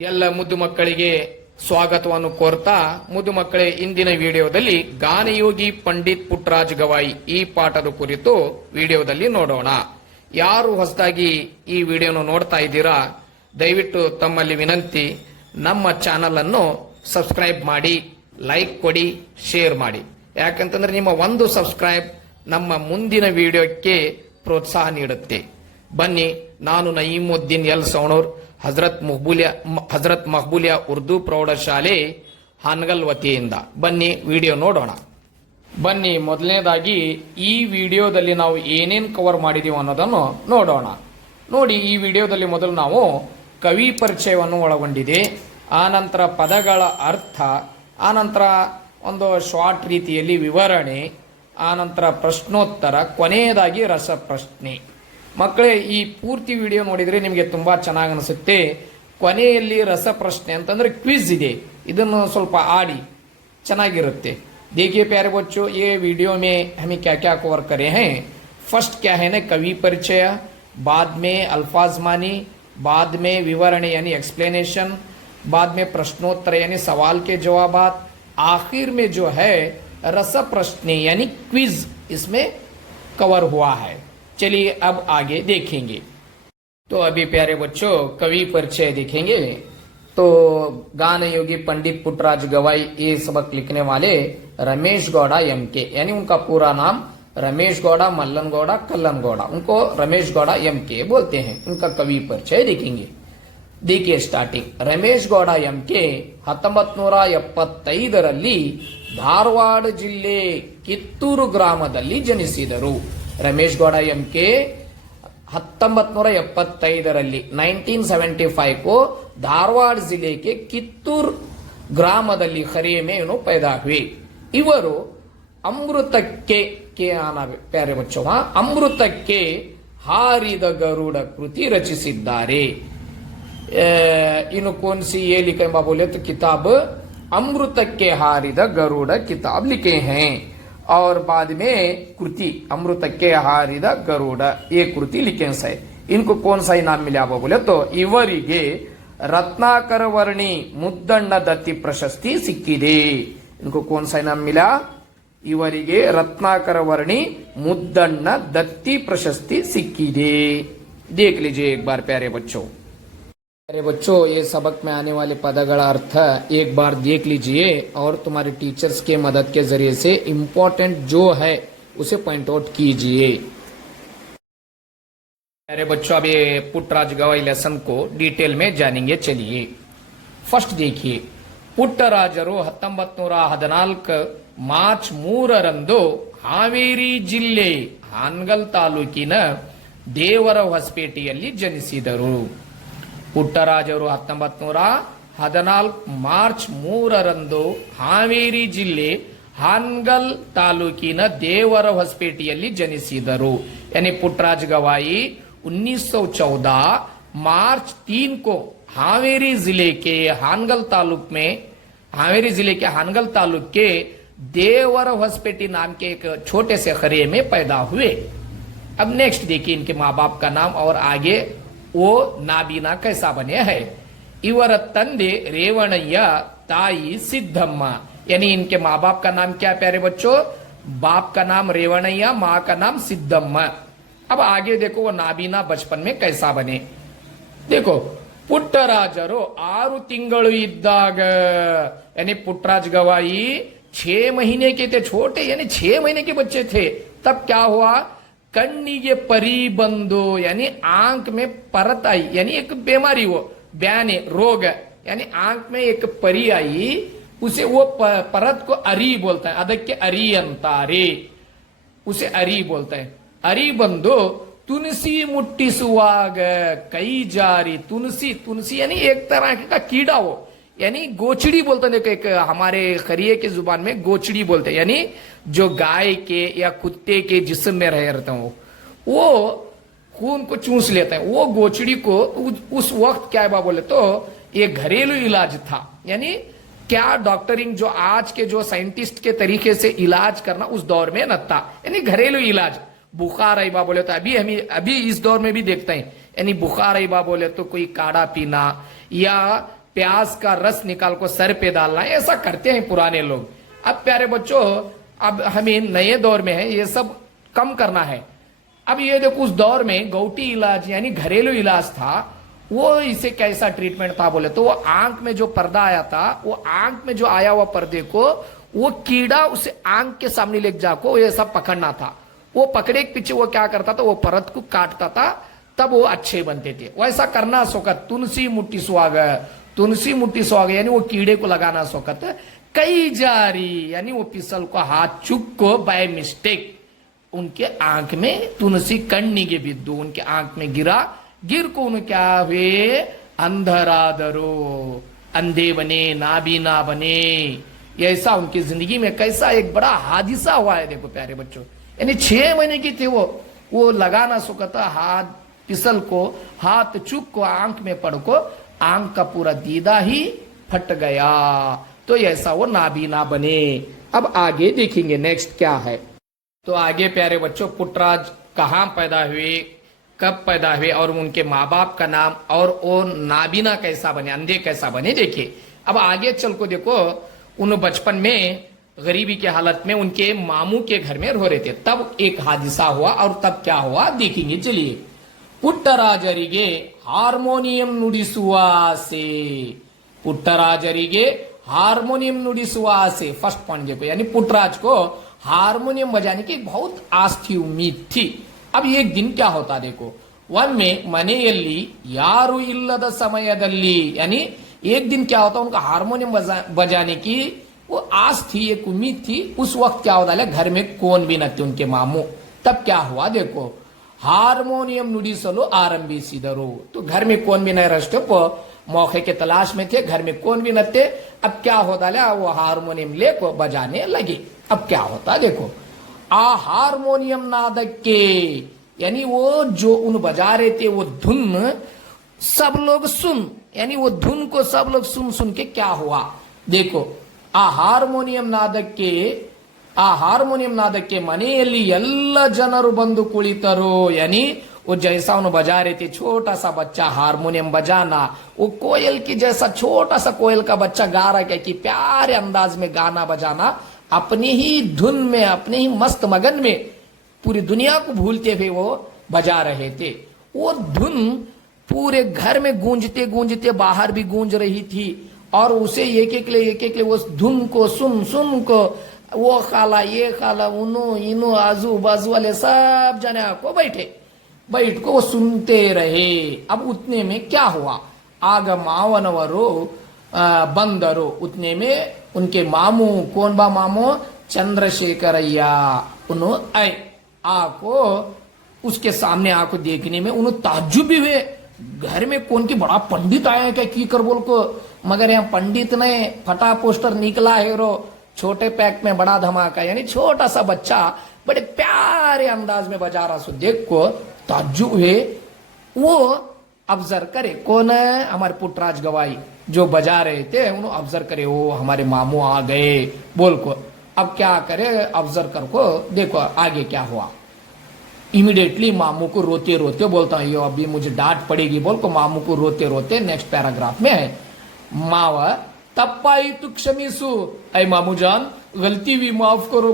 ಎಲ್ಲ ಮುದ್ದು ಮಕ್ಕಳಿಗೆ ಸ್ವಾಗತವನ್ನು ಕೋರ್ತಾ, ಮುದ್ದು ಮಕ್ಕಳೇ, ಇಂದಿನ ವಿಡಿಯೋದಲ್ಲಿ ಗಾನಯೋಗಿ ಪಂಡಿತ್ ಪುಟ್ಟರಾಜ್ ಗವಾಯಿ ಈ ಪಾಠದ ಕುರಿತು ವಿಡಿಯೋದಲ್ಲಿ ನೋಡೋಣ. ಯಾರು ಹೊಸದಾಗಿ ಈ ವಿಡಿಯೋನ ನೋಡ್ತಾ ಇದ್ದೀರಾ, ದಯವಿಟ್ಟು ತಮ್ಮಲ್ಲಿ ವಿನಂತಿ, ನಮ್ಮ ಚಾನಲ್ ಅನ್ನು ಸಬ್ಸ್ಕ್ರೈಬ್ ಮಾಡಿ, ಲೈಕ್ ಕೊಡಿ, ಶೇರ್ ಮಾಡಿ. ಯಾಕಂತಂದ್ರೆ ನಿಮ್ಮ ಒಂದು ಸಬ್ಸ್ಕ್ರೈಬ್ ನಮ್ಮ ಮುಂದಿನ ವಿಡಿಯೋಕ್ಕೆ ಪ್ರೋತ್ಸಾಹ ನೀಡುತ್ತೆ. ಬನ್ನಿ, ನಾನು ನಯೀಮುದ್ದೀನ್ ಎಲ್ ಸೌಣೂರ್, ಹಜರತ್ ಮಹಬೂಲಿಯಾ ಉರ್ದು ಪ್ರೌಢಶಾಲೆ ಹಾನಗಲ್ ವತಿಯಿಂದ. ಬನ್ನಿ ವಿಡಿಯೋ ನೋಡೋಣ. ಬನ್ನಿ, ಮೊದಲನೇದಾಗಿ ಈ ವಿಡಿಯೋದಲ್ಲಿ ನಾವು ಏನೇನು ಕವರ್ ಮಾಡಿದೀವಿ ಅನ್ನೋದನ್ನು ನೋಡೋಣ. ನೋಡಿ, ಈ ವಿಡಿಯೋದಲ್ಲಿ ಮೊದಲು ನಾವು ಕವಿ ಪರಿಚಯವನ್ನು ಒಳಗೊಂಡಿದೆ, ಆನಂತರ ಪದಗಳ ಅರ್ಥ, ಆನಂತರ ಒಂದು ಶಾರ್ಟ್ ರೀತಿಯಲ್ಲಿ ವಿವರಣೆ, ಆನಂತರ ಪ್ರಶ್ನೋತ್ತರ, ಕೊನೆಯದಾಗಿ ರಸಪ್ರಶ್ನೆ. ಮಕ್ಕಳೇ, ಈ ಪೂರ್ತಿ ವಿಡಿಯೋ ನೋಡಿದ್ರೆ ನಿಮಗೆ ತುಂಬಾ ಚೆನ್ನಾಗಿ ಅನಿಸುತ್ತೆ. ಕೊನೆಯಲ್ಲಿ ರಸಪ್ರಶ್ನೆ ಅಂತಂದ್ರೆ ಕ್ವಿಜ್ ಇದೆ, ಇದನ್ನು ಸ್ವಲ್ಪ ಆಡಿ ಚೆನ್ನಾಗಿರುತ್ತೆ. देखिए प्यारे बच्चों, ये वीडियो में हमें क्या क्या कवर करे हैं. फर्स्ट क्या है ना, कवि परिचय, बाद में अल्फाज मानी, बाद में विवरण यानी एक्सप्लेनेशन, बाद में प्रश्नोत्तर यानी सवाल के जवाबात, आखिर में जो है रस प्रश्न यानी क्विज इसमें कवर हुआ है. चलिए अब आगे देखेंगे. तो अभी प्यारे बच्चों कवि परिचय देखेंगे. तो गान योगी पंडित पुट्टराज गवाई ये सबक लिखने वाले रमेश गौड़ा एमके, यानी उनका पूरा नाम रमेश गौड़ा मल्लन गौड़ा कल्लन गौड़ा, उनको रमेश गौड़ा एमके बोलते हैं. उनका कवि परिचय देखेंगे. देखिए स्टार्टिंग, रमेश गौಡ ಎಂಕೆ 1975ರಲ್ಲಿ ಧಾರವಾಡ ಜಿಲ್ಲೆ ಕಿತ್ತೂರು ಗ್ರಾಮದಲ್ಲಿ ಜನಿಸಿದರು. ರಮೇಶ್ ಗೌಡ ಎಂಕೆ 1975ರಲ್ಲಿ 1975 को धारवाड़ जिले के कित्तूर ಗ್ರಾಮದಲ್ಲಿ ಹರಿಯ में पैदा हुए. ಇವರು ಅಮೃತಕ್ಕೆ ಆನ ಪ್ಯಾರೆ ಬಚ್ಚೋ, ಅಮೃತಕ್ಕೆ ಹಾರಿದ ಗರುಡ ಕೃತಿ ರಚಿಸಿದ್ದಾರೆ. इन्हों कौन सी ये लिखे बोले तो किताब अमृत के हारिद गरुड़ किताब लिखे हैं. और बाद में कृति अमृत के हारिद गरुड़ ये कृति लिखे हैं. इनको कौन सा इनाम मिला बोले तो ಇವರಿಗೆ रत्नाकर वर्णी मुद्दಣ್ಣ दत्ती प्रशस्ति सिक्किदे. इनको कौन सा इनाम मिला, ಇವರಿಗೆ रत्नाकर वर्णी मुद्दಣ್ಣ दत्ती प्रशस्ति सिक्किदे. देख लीजिए एक बार प्यारे बच्चों. अरे बच्चों, ये सबक में आने वाले पदಗಳ अर्थ एक बार देख लीजिए और तुम्हारे टीचर्स के मदद के जरिए से इम्पोर्टेंट जो है उसे पॉइंट आउट कीजिए. अरे बच्चों, अब ये पुट्टराज गवाई लेसन को डिटेल में जानेंगे. चलिए फर्स्ट देखिए, ಪುಟ್ಟರಾಜರು 1914 ಮಾರ್ಚ್ 3ರಂದು ಹಾವೇರಿ ಜಿಲ್ಲೆ ಹಾನಗಲ್ ತಾಲೂಕಿನ ದೇವರ ಹೊಸಪೇಟೆಯಲ್ಲಿ ಜನಿಸಿದರು. ಪುಟ್ಟರಾಜರು 1914 ಮಾರ್ಚ್ 3ರಂದು ಹಾವೇರಿ ಜಿಲ್ಲೆ ಹಾನಗಲ್ ತಾಲೂಕಿನ ದೇವರ ಹೊಸಪೇಟೆಯಲ್ಲಿ ಜನಿಸಿದರು. यानी पुट्टराज गवाई 1914 मार्च 3 को हावेरी जिले के हानगल तालुक के देवर हॉस्पिटल नाम के एक छोटे से खरिये में पैदा हुए. अब नेक्स्ट देखिए इनके माँ बाप का नाम और आगे वो नाबीना कैसा बने है. इवर तंदे रेवणಯ್ಯ, ताई सिद्धम्म. यानी इनके माँ बाप का नाम क्या प्यारे बच्चों, बाप का नाम रेवणಯ್ಯ, माँ का नाम सिद्धम्म. अब आगे देखो वो नाबीना बचपन में कैसा बने. देखो, ಪುಟ್ಟರಾಜರು 6 ತಿಂಗಳು ಇದ್ದಾಗ, यानी पुट्टराज गवाई 6 महीने के थे, छोटे यानी 6 महीने के बच्चे थे. तब क्या हुआ, कन्निगे परी बंदो, यानी आंख में परत आई, यानी एक बीमारी, वो ब्याने रोग, यानी आंख में एक परी आई, उसे वो परत को अरी बोलता है. ಅದಕ್ಕೆ अरी अंतारे, उसे अरी बोलता है. अरी बंदो तुलसी मुट्टिसुवाग कई जारी. तुलसी यानी एक तरह का कीड़ा, वो यानी गोचड़ी बोलते हैं. एक हमारे खरिये के जुबान में गोचड़ी बोलते हैं, यानी जो गाय के या कुत्ते के जिस्म में रह रहते हैं वो खून को चूस लेते हैं. वो गोचड़ी को उस वक्त क्या बोले तो ये घरेलू इलाज था. यानी क्या डॉक्टरिंग जो आज के जो साइंटिस्ट के तरीके से इलाज करना उस दौर में न था. यानी घरेलू इलाज, बुखार आई बा बोले तो अभी इस दौर में भी देखते हैं, यानी बुखार आई बा बोले तो कोई काढ़ा पीना या प्याज का रस निकाल को सर पे डालना है, ऐसा करते हैं पुराने लोग। अब प्यारे बच्चों, अब हमें नए दौर में है ये सब कम करना है। अब ये देखो, उस दौर में गौटी इलाज यानी घरेलू इलाज था। वो इसे कैसा ट्रीटमेंट था बोले तो वो आंख में जो पर्दा आया था, वो आंख में जो आया हुआ पर्दे को वो कीड़ा उसे आंख के सामने ले जाको ये सब पकड़ना था। वो पकड़े के पीछे वो क्या करता था, वो परत को काटता था, तब वो अच्छे बनते थे। वैसा करना सोकत तुलसी मुट्ठी सुहाग, तुलसी मुट्ठी सुहाग यानी वो कीड़े को लगाना सोकत कई जारी यानी वो पिसल को हाथ चुक को बाय मिस्टेक उनके आंख में तुलसी कण्णी के बिंदु उनके आंख में गिरा, गिर को उन्हें क्या हुए अंधरा दरो, अंधे बने, नाबीना बने। ऐसा उनकी जिंदगी में कैसा एक बड़ा हादिसा हुआ है। देखो प्यारे बच्चों, यानी 6 महीने की थे वो लगा ना सकता, हाथ पिसल को, हाथ चुक को आंख में पड़ को आंख का पूरा दीदा ही फट गया। तो ऐसा वो नाबीना बने। अब आगे देखेंगे नेक्स्ट क्या है। तो आगे प्यारे बच्चों, पुट्टराज कहाँ पैदा हुए, कब पैदा हुए और उनके माँ बाप का नाम और वो नाबीना कैसा बने, अंधे कैसा बने, देखिए। अब आगे चल को देखो, उन बचपन में गरीबी के हालत में उनके मामू के घर में रह रहे थे, तब एक हादसा हुआ और तब क्या हुआ देखेंगे, चलिए। पुट्टराजरिगे हार्मोनियम नुडिसुव आसे, पुट्टराजरिगे हार्मोनियम नुडिसुव आसे, फर्स्ट पॉइंट देखो, यानी पुट्टराज को हारमोनियम बजाने की बहुत आस थी, उम्मीद थी। अब एक दिन क्या होता देखो, ಒಮ್ಮೆ ಮನೆಯಲ್ಲಿ ಯಾರು ಇಲ್ಲದ ಸಮಯದಲ್ಲಿ, यानी एक दिन क्या होता उनका हारमोनियम बजाने की वो आस थी, एक उम्मीद थी। उस वक्त क्या होता है, घर में कौन भी न थे उनके मामू। तब क्या हुआ देखो, हारमोनियम नुडिसಲು आरंभिಸಿದರು। तो घर में कौन भी नहीं रहे, मौके के तलाश में थे, घर में कौन भी न थे। अब क्या होता है, वो हारमोनियम लेको बजाने लगे। अब क्या होता देखो, आ हारमोनियम नादके, यानी वो जो उन बजा रहे थे वो धुन सब लोग सुन, यानी वो धुन को सब लोग सुन सुन के क्या हुआ देखो, ಆ ಹಾರ್ಮೋನಿಯಂ ನಾದಕ್ಕೆ ಮನೆಯಲ್ಲಿ ಎಲ್ಲ ಜನರು ಬಂದು ಕುಳಿತರು। यानी वो जैसा उन्हें बजा रहे थे, छोटा सा बच्चा हारमोनियम बजाना, वो कोयल की जैसा छोटा सा कोयल का बच्चा गा रहा है कि प्यारे अंदाज में गाना बजाना, अपनी ही धुन में, अपने ही मस्त मगन में पूरी दुनिया को भूलते हुए वो बजा रहे थे। वो धुन पूरे घर में गूंजते गूंजते बाहर भी गूंज रही थी, और उसे एक एक ले उस धुन को सुन सुन को वो खाला ये खाला उनो इनो आजू बाजू वाले सब जने को बैठ को वो सुनते रहे। अब उतने में क्या हुआ, आग मावनवरो बंदरो, उतने में उनके मामू, कौन बा मामू, चंद्रशेखरಯ್ಯ उन्होंने आए, आको उसके सामने आको देखने में उन्होंने ताज्जुब भी हुए। घर में कौन की बड़ा पंडित आया है क्या की कर बोल को, मगर यहाँ पंडित ने फटा पोस्टर निकला है रो, छोटे पैक में बड़ा धमाका, यानी छोटा सा बच्चा बड़े प्यारे अंदाज में बजा रहा। सो देख को ताज्जुब हुए। वो ऑब्जर्व करे, कौन है, हमारे पुट्टराज गवाई जो बजा रहे थे, उन्होंने ऑब्जर्व करे, वो हमारे मामू आ गए बोल को। अब क्या करे, ऑब्जर्व कर को देखो आगे क्या हुआ। इमीडिएटली मामू को रोते रोते बोलता हूं, यो अभी मुझे डांट पड़ेगी बोल को मामू को रोते रोते नेक्स्ट पैराग्राफ में है, माव तप्पायितु क्षमिसु, ऐ मामू जान गलती भी माफ करो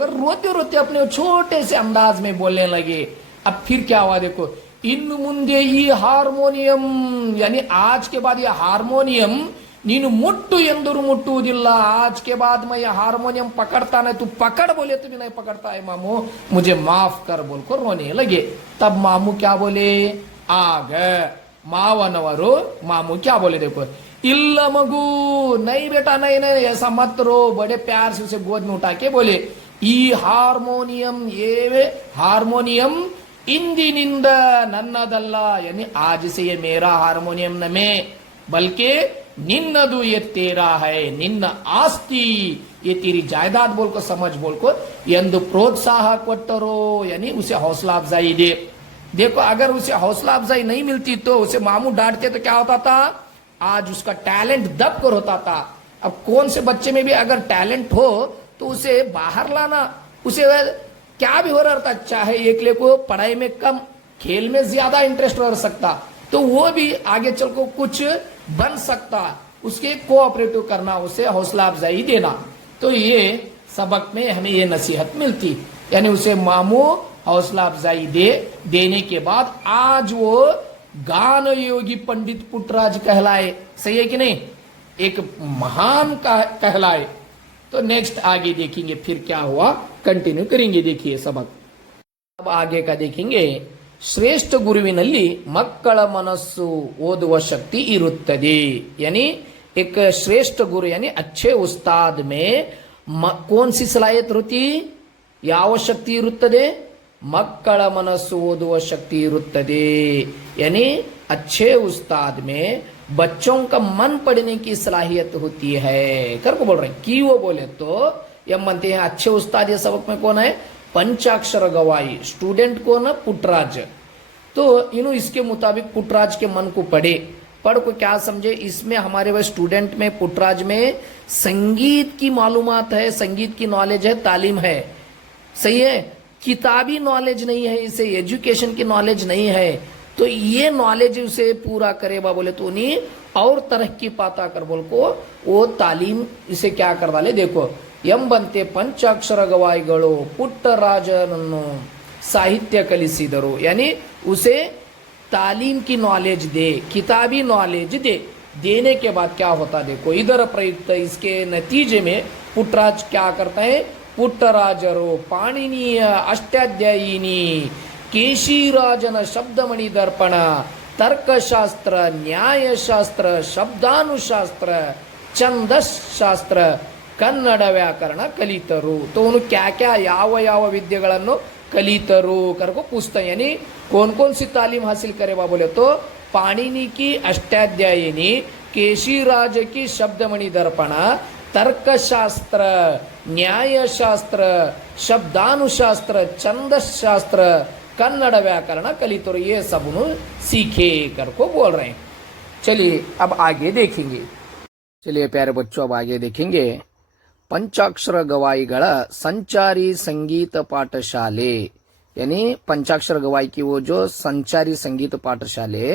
कर रोते रोते अपने छोटे से अंदाज में बोलने लगे। अब फिर क्या हुआ देखो, इन मुंदे ये हारमोनियम, यानी आज के बाद ये हारमोनियम नीनु मुट्टु ಎಂದರು ಮುಟ್ಟುವುದಿಲ್ಲ, आज के बाद मैं ये हारमोनियम पकड़ता नहीं, तू पकड़ बोले तो भी नहीं पकड़ता है मामू, मुझे माफ कर बोल कर रोने लगे। तब मामू क्या बोले, आग मावनवरो मामू क्या बोले देखो, इल्ला मगु, नहीं बेटा नहीं नहीं ऐसा मत रो, बड़े प्यार से उसे गोद में उठा के बोले, ई हारमोनियम ये हारमोनियम इंदिनिंद नन्नदल्ल, यानी आज से ये मेरा हारमोनियम न में बल्कि निन्नदु ये तेरा है, निन्न आस्ती ये तेरी जायदाद बोल को समझ बोल को यंदु प्रोत्साह कोट्टरो, यानी उसे हौसला अफजाई दे। देखो अगर उसे हौसला अफजाई नहीं मिलती तो उसे मामू डांटते तो क्या होता था, आज उसका टैलेंट दब कर होता था। अब कौन से बच्चे में भी अगर टैलेंट हो तो उसे बाहर लाना, उसे क्या भी हो रहा था, चाहे एकले को पढ़ाई में कम खेल में ज्यादा इंटरेस्ट रह सकता, तो वो भी आगे चल को कुछ बन सकता। उसके कोऑपरेटिव करना, उसे हौसला अफजाई देना। तो ये सबक में हमें ये नसीहत मिलती, यानी उसे मामू हौसला अफजाई देने के बाद आज वो गान योगी पंडित पुट्टराज कहलाए। सही है कि नहीं? एक महान कहलाए। तो नेक्स्ट आगे देखेंगे फिर क्या हुआ, कंटिन्यू करेंगे। देखिए सबक अब आगे का देखेंगे। ಶ್ರೇಷ್ಠ ಗುರುವಿನಲ್ಲಿ ಮಕ್ಕಳ ಮನಸ್ಸು ಓದುವ ಶಕ್ತಿ ಇರುತ್ತದೆ। यानी एक श्रेष्ठ गुरु यानी अच्छे उस्ताद में कौन सी सलाहियत होती, ಯಾವ ಶಕ್ತಿ ಇರುತ್ತದೆ? ಮಕ್ಕಳ ಮನಸ್ಸು ಓದುವ ಶಕ್ತಿ ಇರುತ್ತದೆ। यानी अच्छे उस्ताद में बच्चों का मन पढ़ने की सलाहियत होती है। कर को बोल रहे हैं कि वो बोले तो यह मानते हैं अच्छे उस्ताद ये सबक में कौन है? पंचाक्षर गवाई। स्टूडेंट कौन? पुट्टराज। तो इन्हों इसके मुताबिक पुट्टराज के मन को पढ़ को क्या समझे, इसमें हमारे वह स्टूडेंट में पुट्टराज में संगीत की मालूमात है, संगीत की नॉलेज है, तालीम है। सही है? किताबी नॉलेज नहीं है, इसे एजुकेशन की नॉलेज नहीं है। तो ये नॉलेज उसे पूरा करेगा बोले तो उन्हीं और तरक्की पाता कर बोल को वो तालीम इसे क्या कर डाले। देखो ಎಂಬಂತೆ पंचाक्षर गवाईಗಳು पुट्टराजनನ್ನು साहित्य कलिसिದರು। यानी उसे तालीम की नॉलेज दे, किताबी नॉलेज देने के बाद क्या होता देखो इधर प्रयुक्त इसके नतीजे में पुट्टराज क्या करता है? पुट्टराजರು पाणिनीय अष्टाध्यायिनी केशिराजन शब्दमणि दर्पण तर्कशास्त्र न्यायशास्त्र शब्दानुशास्त्र ಛಂದಸ್ಶಾಸ್ತ್ರ ಕನ್ನಡ ವ್ಯಾಕರಣ ಕಲಿತರು। तो उन्होंने क्या क्या ಯಾವ विद्येಗಳನ್ನು कलितरू करको पूछते हैं। यानी कौन कौन सी तालीम हासिल करे बा बोले तो पाणिनि की अष्टाध्यायिनी, केशिराज की शब्दमणि दर्पण, तर्कशास्त्र, न्यायशास्त्र, शब्दानुशास्त्र, छंदशास्त्र, कन्नड़ व्याकरण कलितरू। ये सब उन्होंने सीखे करको बोल रहे हैं। चलिए अब आगे देखेंगे। चलिए प्यारे बच्चों अब आगे देखेंगे। पंचाक्षर गवाईಗಳ संचारी संगीत पाठशाले। यानी पंचाक्षर गवाई की वो जो संचारी संगीत पाठशाले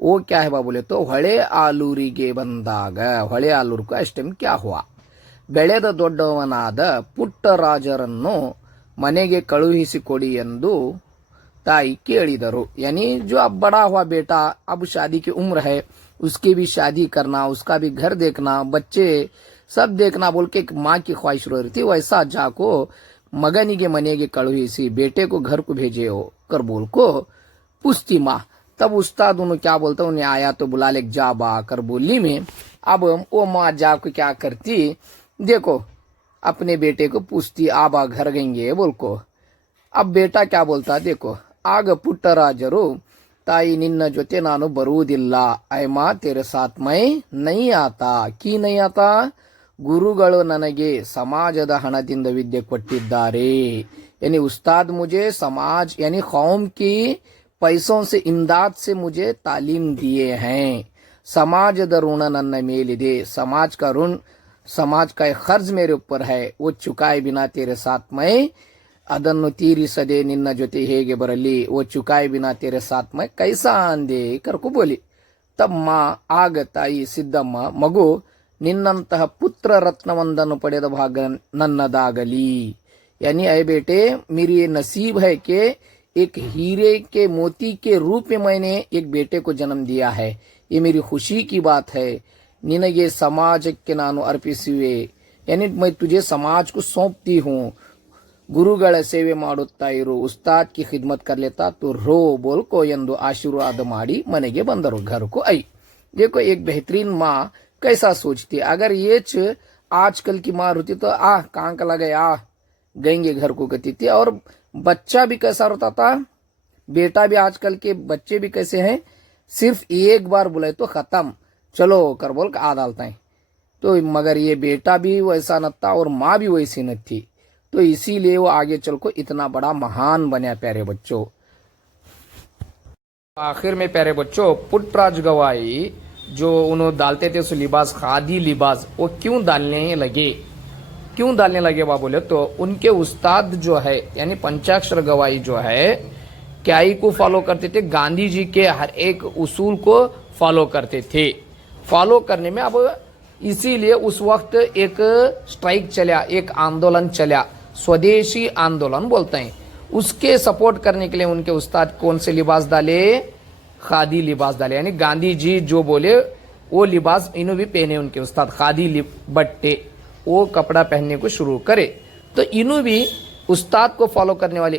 वो क्या है बोले तो ಹೊಳೆ ಆಲೂರಿಗೆ ಬಂದಾಗ, ಹೊಳೆ ಆಲೂರು का ಅಷ್ಟಮ್ क्या हुआ, ಬೆಳೆದ ದೊಡ್ಡವನಾದ ಪುಟ್ಟರಾಜರನ್ನು ಮನೆಗೆ ಕಳುಹಿಸಿಕೊಡಿ ಎಂದು ताई ಕೇಳಿದರು। यानी जो अब बड़ा हुआ बेटा, अब शादी की उम्र है, उसकी भी शादी करना, उसका भी घर देखना, बच्चे सब देखना बोल के एक माँ की ख्वाहिश रही थी। वैसा जाको मगनिगे मनेगे कಳುಹಿಸಿ, बेटे को घर को भेजे हो कर बोल को पूछती माँ। तब उस्ताद उन्होंने क्या बोलता, उन्हें आया तो बुला ले जा बा कर बोली में। अब वो माँ जाको क्या करती देखो अपने बेटे को पूछती आबा घर गएंगे बोल को। अब बेटा क्या बोलता देखो, ಆಗ ಪುಟ್ಟರಾಜರು ತಾಯಿ ನಿನ್ನ ಜೊತೆ ನಾನು ಬರುವುದಿಲ್ಲ, ಐಮಾ तेरे साथ मैं नहीं आता। की नहीं आता? ಗುರುಗಳು ನನಗೆ ಸಮಾಜದ ಹಣದಿಂದ ವಿದ್ಯೆ ಕೊಟ್ಟಿದ್ದಾರೆ। यानी उस्ताद मुझे समाज यानी कौम की पैसों से इमदाद से मुझे तालीम दिए हैं। समाजದ ಋಣ ನನ್ನ ಮೇಲಿದೆ, समाज का ऋण, समाज का खर्च मेरे ऊपर है, वो चुकाए बिना तेरे साथ मैं ಅದನ್ನು ತೀರಿಸದೆ ನಿನ್ನ ಜೊತೆ ಹೇಗೆ ಬರಲಿ, वो चुकाए बिना तेरे साथ मैं कैसा आंदे करको बोली। तब माँ ಆಗ ತಾಯಿ ಸಿದ್ದಮ್ಮ, ಮಗು ನಿನ್ನಂತಹ पुत्र रत्नवंदನ್ನು ಪಡೆದ ಭಾಗ ನನ್ನದಾಗಲಿ। यानी ऐ बेटे मेरी ये नसीब है कि एक हीरे के मोती के रूप में मैंने एक बेटे को जन्म दिया है, ये मेरी खुशी की बात है। ನಿನಗೆ ಸಮಾಜಕ್ಕೆ ನಾನು ಅರ್ಪಿಸುವೆ, यानी मैं तुझे समाज को सौंपती हूँ। ಗುರುಗಳ ಸೇವೆ ಮಾಡುತ್ತಾ ಇರು, ಉಸ್ತಾದ್ की खिदमत कर लेता तो रो बोल को ಎಂದು आशीर्वाद ಮಾಡಿ ಮನೆಗೆ ಬಂದರು। घर को आई। देखो एक बेहतरीन माँ कैसा सोचती, अगर ये आजकल की माँ होती तो कहाँ का लगे गएंगे घर को कहती थी। और बच्चा भी कैसा होता था, बेटा भी आजकल के बच्चे भी कैसे हैं, सिर्फ एक बार बुलाए तो खत्म, चलो कर बोल आ डालता है। तो मगर ये बेटा भी वैसा न था और माँ भी वैसी न थी, तो इसीलिए वो आगे चल को इतना बड़ा महान बना। प्यारे बच्चों आखिर में प्यारे बच्चों पुट्टराज गवाई जो उन्होंने डालते थे उस लिबास, खादी लिबास, वो क्यों डालने लगे बा बोले तो उनके उस्ताद जो है यानी पंचाक्षर गवाई जो है क्या ही को फॉलो करते थे, गांधी जी के हर एक उसूल को फॉलो करते थे। फॉलो करने में अब इसीलिए उस वक्त एक स्ट्राइक चला, एक आंदोलन चला, स्वदेशी आंदोलन बोलते हैं। उसके सपोर्ट करने के लिए उनके उस्ताद कौन से लिबास डाले? खादी लिबास डाले, यानी गांधी जी जो बोले वो लिबास इन्हों भी पहने उनके उस्ताद, खादी बट्टे, वो कपड़ा पहनने को शुरू करे। तो इन्हों भी उस्ताद को फॉलो करने वाले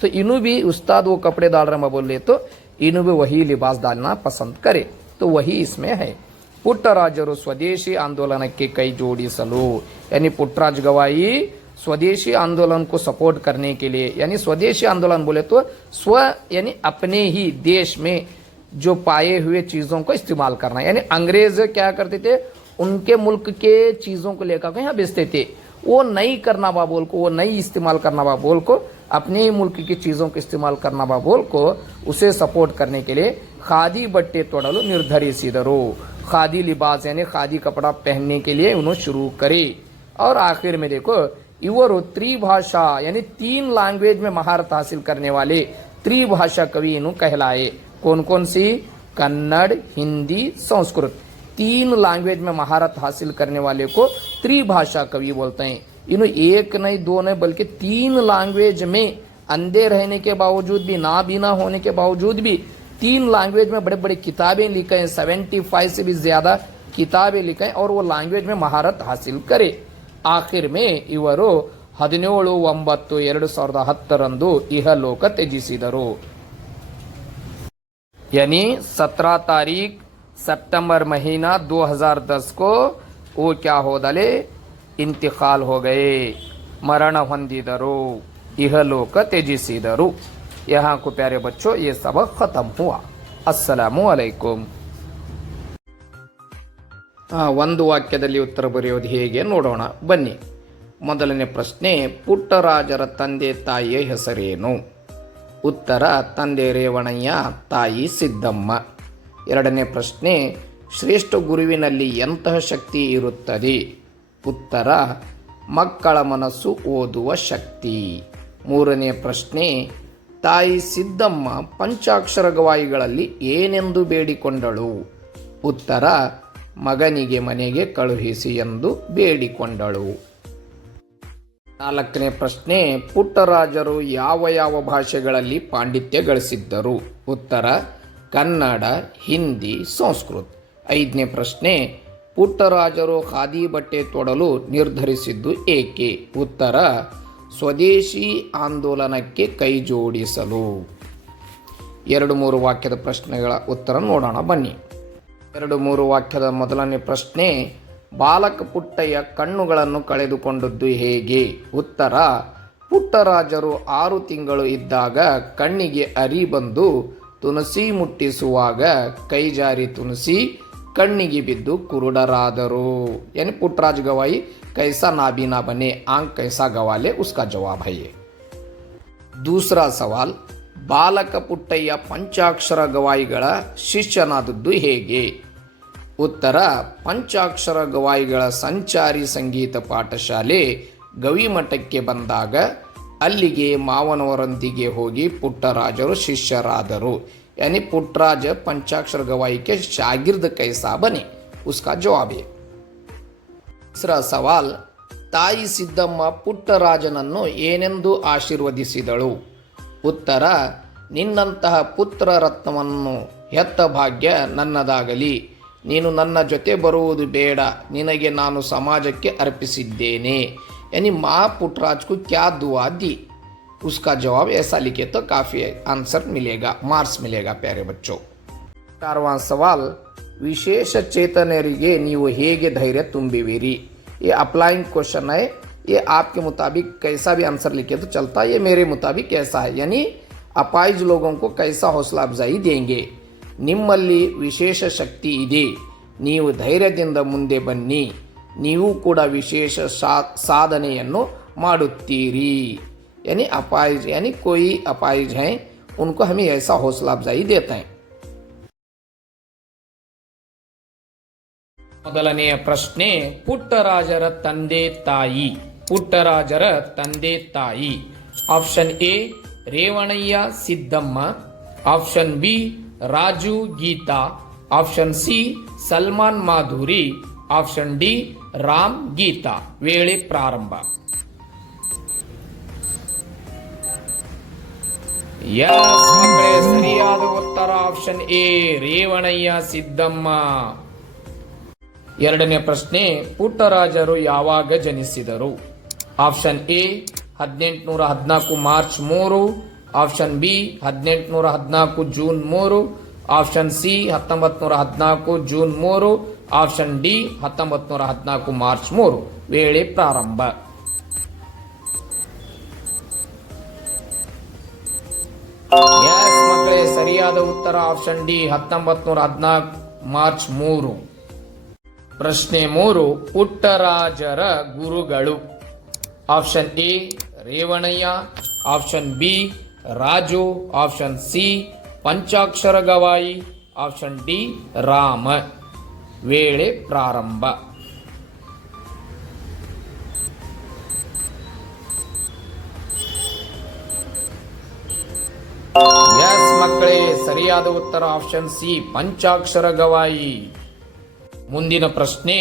तो इन्हों भी उस्ताद वो कपड़े डाल रहे मैं बोल रहे तो इन्हों भी वही लिबास डालना पसंद करे। तो वही इसमें है। ಪುಟ್ಟರಾಜರು ಸ್ವದೇಶಿ आंदोलनಕ್ಕೆ ಕೈ जोड़िसಲು, यानी पुट्टराज गवाई स्वदेशी आंदोलन को सपोर्ट करने के लिए, यानी स्वदेशी आंदोलन बोले तो स्व यानी अपने ही देश में जो पाए हुए चीजों को इस्तेमाल करना। यानी अंग्रेज क्या करते थे, उनके मुल्क के चीजों को लेकर के यहाँ बेचते थे, वो नहीं करना बा बोल को, वो नहीं इस्तेमाल करना बा बोल को, अपने ही मुल्क की चीजों को इस्तेमाल करना बा बोल को उसे सपोर्ट करने के लिए खादी बट्टे तोड़ಲು निर्धरिಸಿದರು। खादी लिबास यानी खादी कपड़ा पहनने के लिए उन्होंने शुरू करे। और आखिर में देखो, इवर त्रिभाषा यानी 3 लैंग्वेज में महारत हासिल करने वाले त्रिभाषा कवि इन्हों कहलाए। कौन कौन सी? कन्नड़, हिंदी, संस्कृत। 3 लैंग्वेज में महारत हासिल करने वाले को त्रिभाषा कवि बोलते हैं। इन्हों एक नहीं, 2 नहीं, बल्कि 3 लैंग्वेज में अंधे रहने के बावजूद भी, नाबीना होने के बावजूद भी 3 लैंग्वेज में बड़े बड़े किताबें लिखे हैं, 75 से भी ज्यादा किताबें लिखे हैं, और वो लैंग्वेज में महारत हासिल करे। आखिर में इವರು 17/9/2010 ರಂದು ಇಹಲೋಕ ತ್ಯಜಿಸಿದರು। यानी 17 तारीख सितंबर महीना 2010 को वो क्या हो दले इंतकाल हो गए, मरण ಹೊಂದಿದರು, ಇಹಲೋಕ ತ್ಯಜಿಸಿದರು। यहाँ को प्यारे बच्चों ये सबक खत्म हुआ। अस्सलामु अलैकुम। ಒಂದು ವಾಕ್ಯದಲ್ಲಿ ಉತ್ತರ ಬರೆಯೋದು ಹೇಗೆ ನೋಡೋಣ ಬನ್ನಿ। ಮೊದಲನೇ ಪ್ರಶ್ನೆ, ಪುಟ್ಟರಾಜರ ತಂದೆ ತಾಯಿಯ ಹೆಸರೇನು? ಉತ್ತರ, ತಂದೆ ರೇವಣಯ್ಯ, ತಾಯಿ ಸಿದ್ದಮ್ಮ। ಎರಡನೇ ಪ್ರಶ್ನೆ, ಶ್ರೇಷ್ಠ ಗುರುವಿನಲ್ಲಿ ಎಂತಹ ಶಕ್ತಿ ಇರುತ್ತದೆ? ಉತ್ತರ, ಮಕ್ಕಳ ಮನಸ್ಸು ಓದುವ ಶಕ್ತಿ। ಮೂರನೇ ಪ್ರಶ್ನೆ, ತಾಯಿ ಸಿದ್ದಮ್ಮ ಪಂಚಾಕ್ಷರ ಗವಾಯಿಗಳಲ್ಲಿ ಏನೆಂದು ಬೇಡಿಕೊಂಡಳು? ಉತ್ತರ, ಮಗನಿಗೆ ಮನೆಗೆ ಕಳುಹಿಸಿ ಎಂದು ಬೇಡಿಕೊಂಡಳು। ನಾಲ್ಕನೇ ಪ್ರಶ್ನೆ, ಪುಟ್ಟರಾಜರು ಯಾವ ಯಾವ ಭಾಷೆಗಳಲ್ಲಿ ಪಾಂಡಿತ್ಯ ಗಳಿಸಿದ್ದರು? ಉತ್ತರ, ಕನ್ನಡ, ಹಿಂದಿ, ಸಂಸ್ಕೃತ। ಐದನೇ ಪ್ರಶ್ನೆ, ಪುಟ್ಟರಾಜರು ಖಾದಿ ಬಟ್ಟೆ ತೊಡಲು ನಿರ್ಧರಿಸಿದ್ದು ಏಕೆ? ಉತ್ತರ, ಸ್ವದೇಶಿ ಆಂದೋಲನಕ್ಕೆ ಕೈ ಜೋಡಿಸಲು। 2-3 ವಾಕ್ಯದ ಪ್ರಶ್ನೆಗಳ ಉತ್ತರ ನೋಡೋಣ ಬನ್ನಿ। 2-3 ವಾಕ್ಯದ ಮೊದಲನೇ ಪ್ರಶ್ನೆ, ಬಾಲಕ ಪುಟ್ಟಯ್ಯ ಕಣ್ಣುಗಳನ್ನು ಕಳೆದುಕೊಂಡದ್ದು ಹೇಗೆ? ಉತ್ತರ, ಪುಟ್ಟರಾಜರು 6 ತಿಂಗಳು ಇದ್ದಾಗ ಕಣ್ಣಿಗೆ ಅರಿ ಬಂದು ತುಳಸಿ ಮುಟ್ಟಿಸುವಾಗ ಕೈ ಜಾರಿ ತುಳಸಿ ಕಣ್ಣಿಗೆ ಬಿದ್ದು ಕುರುಡರಾದರು। यानी पुट्टराज गवाई कैसा नाबीना बने, आंख कैसा गवा ले, उसका जवाब है ये। दूसरा सवाल, ಬಾಲಕ ಪುಟ್ಟಯ್ಯ ಪಂಚಾಕ್ಷರ ಗವಾಯಿಗಳ ಶಿಷ್ಯನಾದದ್ದು ಹೇಗೆ? ಉತ್ತರ, ಪಂಚಾಕ್ಷರ ಗವಾಯಿಗಳ ಸಂಚಾರಿ ಸಂಗೀತ ಪಾಠಶಾಲೆ ಗವಿಮಠಕ್ಕೆ ಬಂದಾಗ ಅಲ್ಲಿಗೆ ಮಾವನವರೊಂದಿಗೆ ಹೋಗಿ ಪುಟ್ಟರಾಜರು ಶಿಷ್ಯರಾದರು। यानी पुट्टराज पंचाक्षर गवाई के शागिर्द कैसा बने, उसका जवाब है। तीसरा सवाल, ತಾಯಿ ಸಿದ್ದಮ್ಮ ಪುಟ್ಟರಾಜನನ್ನು ಏನೆಂದು ಆಶೀರ್ವದಿಸಿದಳು? ಉತ್ತರ, ನಿನ್ನಂತಹ ಪುತ್ರ ರತ್ನವನ್ನು ಹೆತ್ತ ಭಾಗ್ಯ ನನ್ನದಾಗಲಿ, ನೀನು ನನ್ನ ಜೊತೆ ಬರುವುದು ಬೇಡ, ನಿನಗೆ ನಾನು ಸಮಾಜಕ್ಕೆ अर्पिಸಿದ್ದೇನೆ। यानी माँ पुट्टराज को क्या दुआ दी, उसका जवाब ऐसा लिखे तो काफ़ी आंसर मिलेगा, मार्क्स मिलेगा प्यारे बच्चों। 4वां सवाल, विशेष चेतनರಿಗೆ ನೀವು ಹೇಗೆ धैर्य तुम्बिविरी? ये अप्लाइंग क्वेश्चन है, ये आपके मुताबिक कैसा भी आंसर लिखे तो चलता, ये मेरे मुताबिक कैसा है, यानी अपाइज लोगों को कैसा हौसला अफजाई देंगे। ನಿಮ್ಮಲ್ಲಿ ವಿಶೇಷ ಶಕ್ತಿ ಇದೆ, ನೀವು ಧೈರ್ಯದಿಂದ ಮುಂದೆ ಬನ್ನಿ, ನೀವು ಕೂಡ ವಿಶೇಷ ಸಾಧನೆಯನ್ನು ಮಾಡುತ್ತೀರಿ। यानी अपाइज, यानी कोई अपाइज हैं उनको हमें ऐसा हौसला अफजाई देते हैं। ಮೊದಲನೆಯ ಪ್ರಶ್ನೆ, ಪುಟ್ಟರಾಜರ ತಂದೆ ತಾಯಿ. ಪುಟ್ಟರಾಜರ ತಂದೆ ತಾಯಿ. Option A Revanayya Siddamma, option B Raju Geeta, option C Salman Madhuri, option D Ram Geeta. ವೇಳೆ ಪ್ರಾರಂಭ. ಯಸ್ ಮಕ್ಕಳೇ, ಸರಿಯಾದ ಉತ್ತರ ಆಪ್ಷನ್ ಎ ರೇವಣಯ್ಯ ಸಿದ್ದಮ್ಮ. ಎರಡನೇ ಪ್ರಶ್ನೆ, ಪುಟ್ಟರಾಜರು ಯಾವಾಗ ಜನಿಸಿದರು? Option A 1814 March 3, option B 1814 June 3, option C 1914 June 3, option D 1914 March 3. ವೇಳೆ ಪ್ರಾರಂಭ. ಎಸ್ ಮಕ್ಕಳೇ, ಸರಿಯಾದ ಉತ್ತರ ಆಪ್ಷನ್ ಡಿ 1914 ಮಾರ್ಚ್ 3. ಪ್ರಶ್ನೆ 3, ಪುಟ್ಟರಾಜರ ಗುರುಗಳು. Option A Revanayya, option B Raju, option C Panchakshara Gavai, option D Rama. ವೇಳೆ ಪ್ರಾರಂಭ. ಎಸ್ ಮಕ್ಕಳೇ, ಸರಿಯಾದ ಉತ್ತರ ಆಪ್ಷನ್ ಸಿ ಪಂಚಾಕ್ಷರ ಗವಾಯಿ. ಮುಂದಿನ ಪ್ರಶ್ನೆ,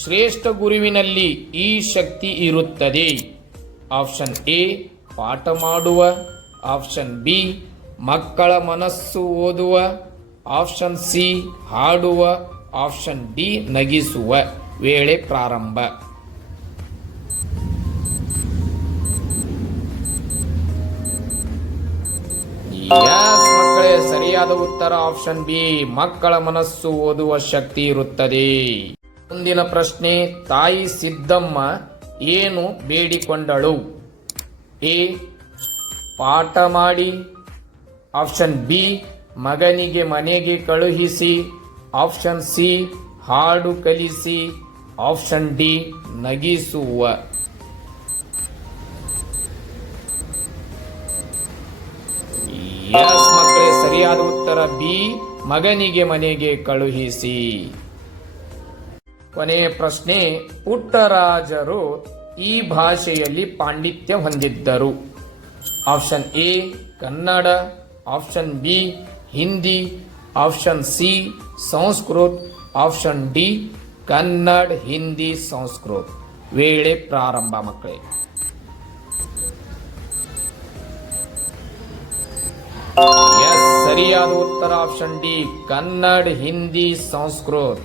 ಶ್ರೇಷ್ಠ ಗುರುವಿನಲ್ಲಿ ಈ ಶಕ್ತಿ ಇರುತ್ತದೆ. ಆಪ್ಷನ್ ಎ ಪಾಠ ಮಾಡುವ, ಆಪ್ಷನ್ ಬಿ ಮಕ್ಕಳ ಮನಸ್ಸು ಓದುವ, ಆಪ್ಷನ್ ಸಿ ಹಾಡುವ, ಆಪ್ಷನ್ ಡಿ ನಗಿಸುವ. ವೇಳೆ ಪ್ರಾರಂಭ. ಯಸ್ ಮಕ್ಕಳೇ, ಸರಿಯಾದ ಉತ್ತರ ಆಪ್ಷನ್ ಬಿ ಮಕ್ಕಳ ಮನಸ್ಸು ಓದುವ ಶಕ್ತಿ ಇರುತ್ತದೆ. ಮುಂದಿನ ಪ್ರಶ್ನೆ, ತಾಯಿ ಸಿದ್ದಮ್ಮ ಏನು ಬೇಡಿಕೊಂಡಳು? ಎ ಪಾಠ ಮಾಡಿ, ಆಪ್ಷನ್ ಬಿ ಮಗನಿಗೆ ಮನೆಗೆ ಕಳುಹಿಸಿ, ಆಪ್ಷನ್ ಸಿ ಹಾಡು ಕಲಿಸಿ, ಆಪ್ಷನ್ ಡಿ ನಗಿಸುವ. ಎಸ್ ಮಕ್ಕಳೇ, ಸರಿಯಾದ ಉತ್ತರ ಬಿ ಮಗನಿಗೆ ಮನೆಗೆ ಕಳುಹಿಸಿ. ಕೊನೆಯ ಪ್ರಶ್ನೆ, ಪುಟ್ಟರಾಜರು ಈ ಭಾಷೆಯಲ್ಲಿ ಪಾಂಡಿತ್ಯ ಹೊಂದಿದ್ದರು. Option A Kannada, option B Hindi, option C Sanskrit, option D Kannada Hindi Sanskrit. ವೇಳೆ ಪ್ರಾರಂಭ ಮಕ್ಕಳೇ. ಎಸ್, ಸರಿಯಾದ ಉತ್ತರ ಆಪ್ಷನ್ ಡಿ ಕನ್ನಡ ಹಿಂದಿ ಸಂಸ್ಕೃತ್.